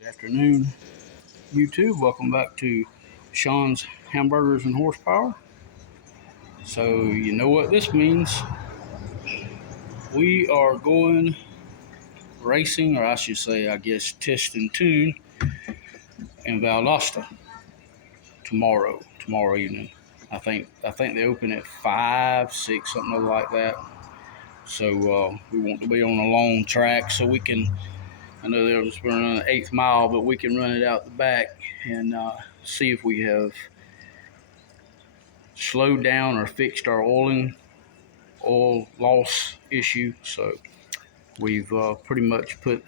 Good afternoon, YouTube. Welcome back to Sean's Hamburgers and Horsepower. So, you know what this means. We are going racing, or I should say, I guess, test and tune in Valdosta tomorrow evening. I think they open at 5, 6, something like that. So we want to be on a long track so we can, I know they'll just run an 8th mile, but we can run it out the back and see if we have slowed down or fixed our oil loss issue. So we've pretty much put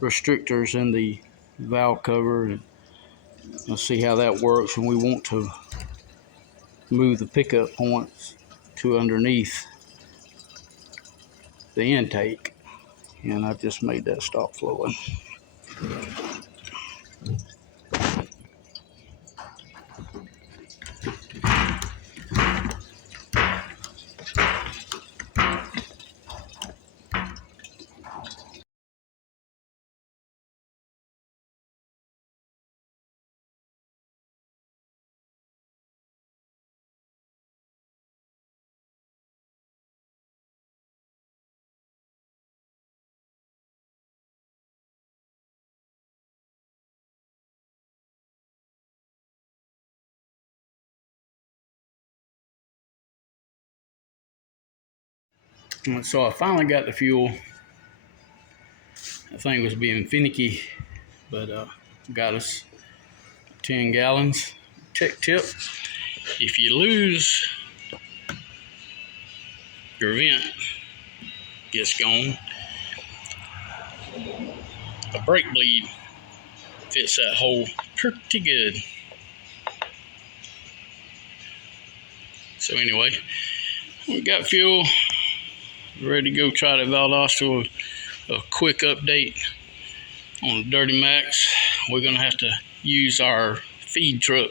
restrictors in the valve cover, and let's see how that works. And we want to move the pickup points to underneath the intake, and I just made that stop flowing. And so I finally got the fuel. That thing was being finicky, but got us 10 gallons. Tech tip: if you lose your vent, gets gone, the brake bleed fits that hole pretty good. So anyway, we got fuel, ready to go try to Valdosta. A quick update on the Duramax. We're gonna have to use our feed truck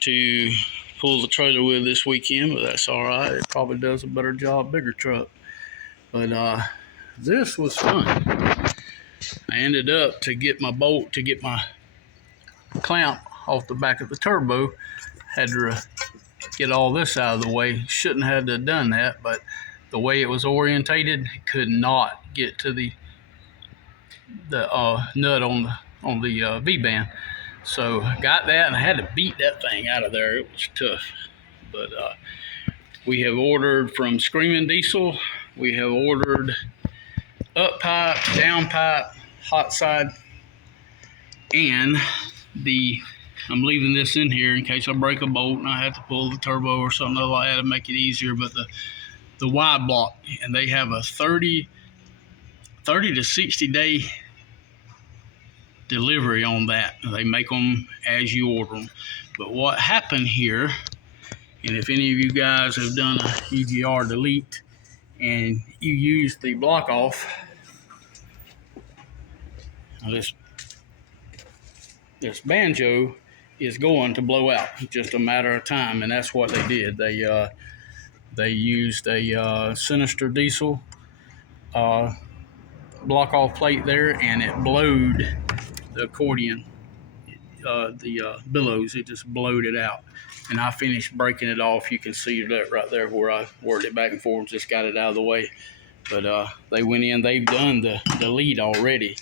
to pull the trailer with this weekend, but that's all right. It probably does a better job, bigger truck. But this was fun. I ended up to get my bolt, to get my clamp off the back of the turbo, had to get all this out of the way. Shouldn't have to have done that, but the way it was orientated, could not get to the nut on the V-band. So I got that, and I had to beat that thing out of there. It was tough. But we have ordered from Screaming Diesel. We have ordered up pipe, down pipe, hot side, and I'm leaving this in here in case I break a bolt and I have to pull the turbo or something like that to make it easier. But the Y block, and they have a 30 to 60 day delivery on that. They make them as you order them. But what happened here, and if any of you guys have done a EGR delete and you use the block off, this banjo is going to blow out. Just a matter of time, and that's what they did. They used a Sinister Diesel block off plate there, and it blowed the accordion, the billows. It just blowed it out, and I finished breaking it off. You can see that right there where I worked it back and forth, just got it out of the way. But they went in, they've done the lead already,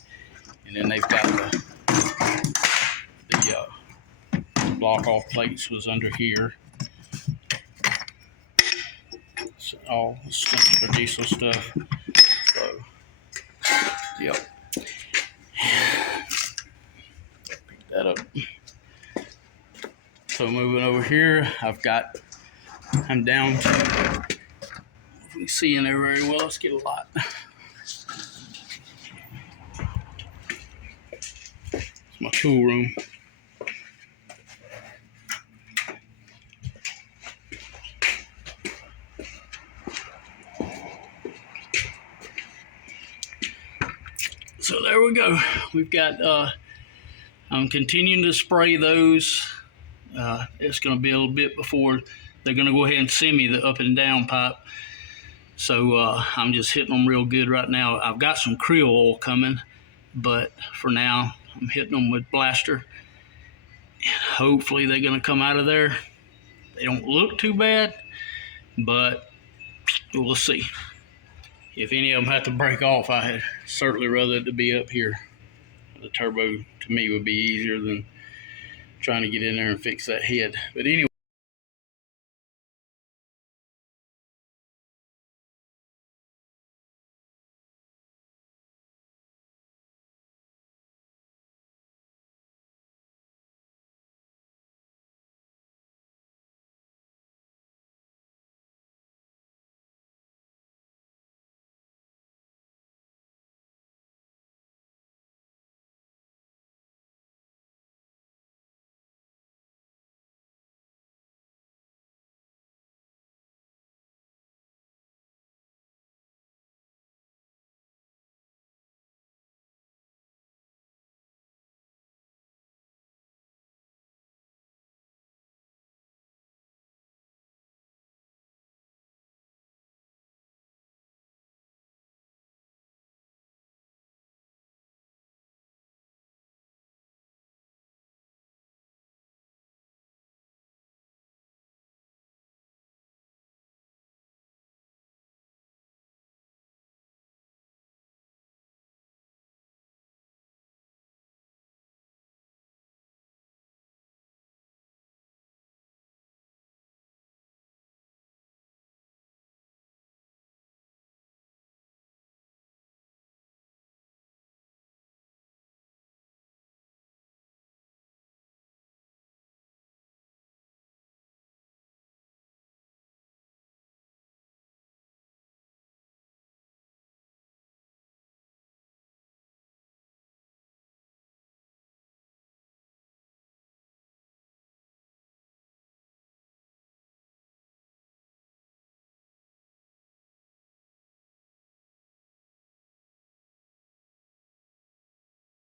and then they've got the block off plates was under here. So all the diesel stuff. So yep, pick that up. So moving over here, I'm down to, if we see in there very well, let's get a lot. It's my tool room. So there we go. We've got, I'm continuing to spray those. It's going to be a little bit before they're going to go ahead and send me the up and down pipe. So I'm just hitting them real good right now. I've got some Creel oil coming But for now, I'm hitting them with blaster. Hopefully they're going to come out of there. They don't look too bad, but we'll see. If any of them have to break off, I'd certainly rather it to be up here. The turbo, to me, would be easier than trying to get in there and fix that head. But anyway.